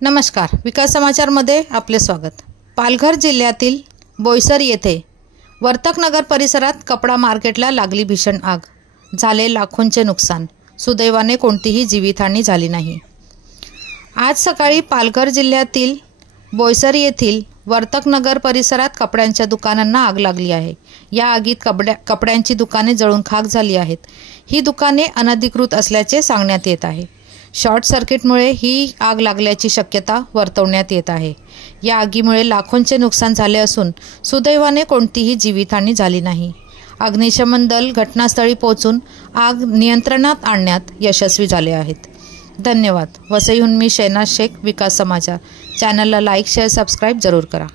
नमस्कार, विकास समाचारमध्ये आपले स्वागत। पालघर जिल्ह्यातील बोईसर येथे वर्तकनगर परिसरात कपडा मार्केटला लागली भीषण आग, झाले लाखोंचे नुकसान। सुदैवाने कोणतीही जीवितहानी झाली नाही। आज सकाळी पालघर जिल्ह्यातील बोईसर येथील वर्तकनगर परिसरात कपड्यांच्या दुकानांना आग लागली आहे। या आगीत कपड्यांची दुकाने जळून खाक झाली आहेत। ही दुकाने अनधिकृत असल्याचे सांगण्यात येत आहे। शॉर्ट सर्किटमुळे ही आग लागल्याची शक्यता वर्तवण्यात येत आहे। या आगीमुळे लाखोंचे नुकसान झाले असून सुदैवाने कोणतीही जीवितहानी झाली नाही। अग्निशमन दल घटनास्थळी पोहोचून आग नियंत्रणात आणण्यात यशस्वी झाले आहेत। धन्यवाद। वसईहून मी शहनाज शेख, विकास समाचार। चॅनलला लाईक, शेअर, सबस्क्राईब जरूर करा।